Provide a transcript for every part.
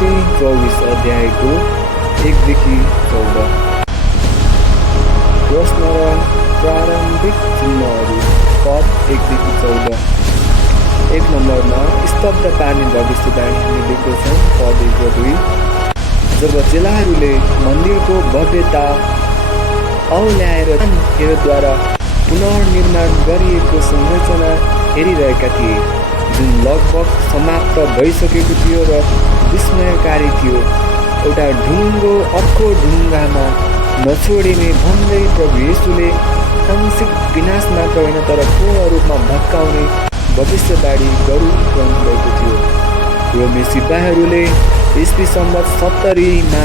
मत्ती 24 अध्यायको 1 देखि 14। प्रश्न र प्रारम्भिक चिन्हहरू पद 1 देखि 14। 1 नम्बरमा स्तब्ध पार्ने भविष्यवाणी हामी देख्दछौँ पद 1 र 2। जब चेलाहरूले मन्दिरको भव्यता औल्याएर पुनर्निर्माण गरिएको संरचना हेरिरहेका थिए, जुन लगभग समाप्त भइसकेको थियो र विस्मयकारी थियो। एउटा ढुङ्गो अर्को ढुङ्गामा नछोडिने भन्दै प्रभु येशूले आंशिक विनाश मात्र होइन तर पूर्ण रूपमा भत्काउने भविष्यवाणी गरिरहनुभएको थियो। रोमी सिपाहीहरूले ईस्वी सम्वत 70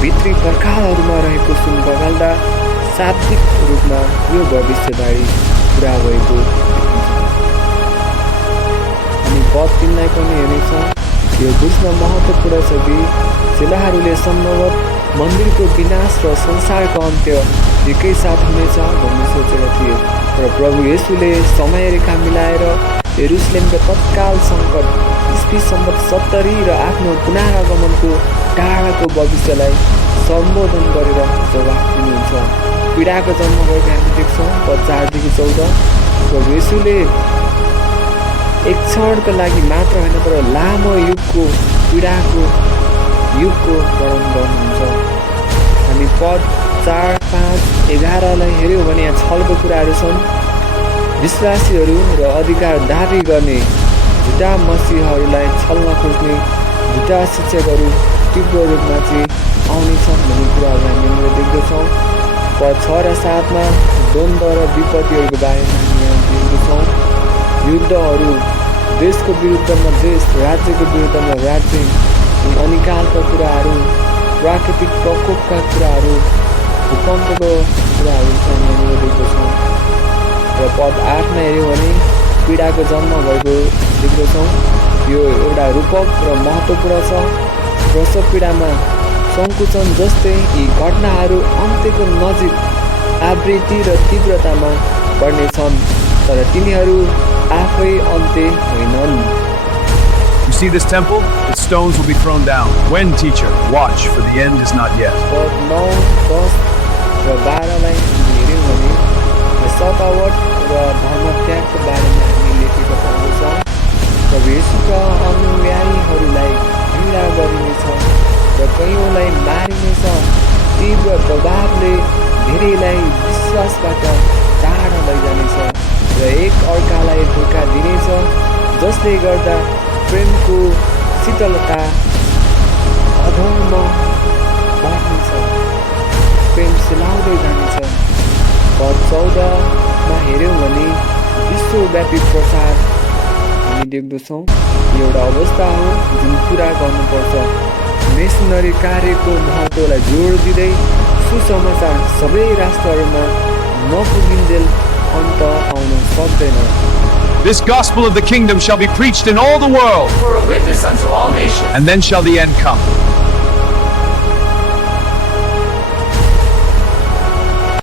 भित्री पर्खालहरूमा रहेको सुन बगाल्दा शाब्दिक रूपमा यो भविष्यवाणी पुरा भएको हामी पद 3लाई पनि हेर्नेछौँ। यो बुझ्न महत्त्वपूर्ण छ कि चेलाहरूले सम्भवतः मन्दिरको विनाश र संसारको अन्त्य एकैसाथ हुनेछ भन्ने सोचेका थिए, तर प्रभु येशूले समय रेखा मिलाएर यरुसलेमको तत्काल सङ्कट ईस्वी सम्वत 70 र आफ्नो पुनरागमनको टाढाको भविष्यलाई सम्बोधन गरेर जवाफ दिनुहुन्छ। पीडाको जन्म भएको हामी देख्छौँ पद 4 देखि 14। प्रभु येशूले एक क्षणको लागि मात्र होइन तर लामो युगको पीडाको युगको वर्णन गर्नुहुन्छ। हामी पद 4, 5, 11लाई हेऱ्यौँ भने यहाँ छलको कुराहरू छन्। विश्वासीहरू र अधिकार दाबी गर्ने झुटा मसीहहरूलाई छल्न खोज्ने झुटा शिक्षकहरू तीव्र रूपमा चाहिँ आउनेछन् भन्ने कुराहरू हामीले देख्दछौँ। पद 6 र 7मा द्वन्द्व र विपत्तिहरूको बारेमा हामी यहाँ देख्दछौँ। युद्धहरू, देशको विरुद्धमा देश, राज्यको विरुद्धमा राज्य, अनिकालका कुराहरू, प्राकृतिक प्रकोपका कुराहरू, भूकम्पको कुराहरू चाहिँ हामीले देख्दछौँ। र पद 8मा हेऱ्यौँ भने पीडाको जन्म भएको देख्दछौँ। यो एउटा रूपक र महत्त्वपूर्ण छ। प्रसव पीडामा सङ्कुचन जस्तै यी घटनाहरू अन्त्यको नजिक आवृत्ति र तीव्रतामा बढ्नेछन्, तर तिनीहरू आफै अन्त्य होइनन्। You see this temple? Its stones will be thrown down. When, teacher? Watch, for the end is not yet. पद 9, 10 र 12लाई हेऱ्यौँ भने सतावट र धर्मत्यागको बारेमा हामी लेखेको पाउँदछौँ। प्रभु येशूका अनुयायीहरूलाई घृणा गरिनेछ र कयौँलाई मारिनेछ। तीव्र दबावले धेरैलाई विश्वासबाट टाढा लैजानेछ र एक अर्कालाई धोका दिनेछ, जसले गर्दा प्रेमको शीतलता अधर्म बढ्नेछ, प्रेम सिलाउँदै जानेछ। पद 14मा हेऱ्यौँ भने विश्वव्यापी प्रचार हामी देख्दछौँ। यो एउटा अवस्था हो जुन पुरा गर्नुपर्छ। मिसनरी कार्यको महत्त्वलाई जोड दिँदै सुसमाचार सबै राष्ट्रहरूमा नपुगिन्जेल अन्त आउन सक्दैन। This gospel of the kingdom shall be preached in all the world, for a witness unto all nations, and then shall the end come.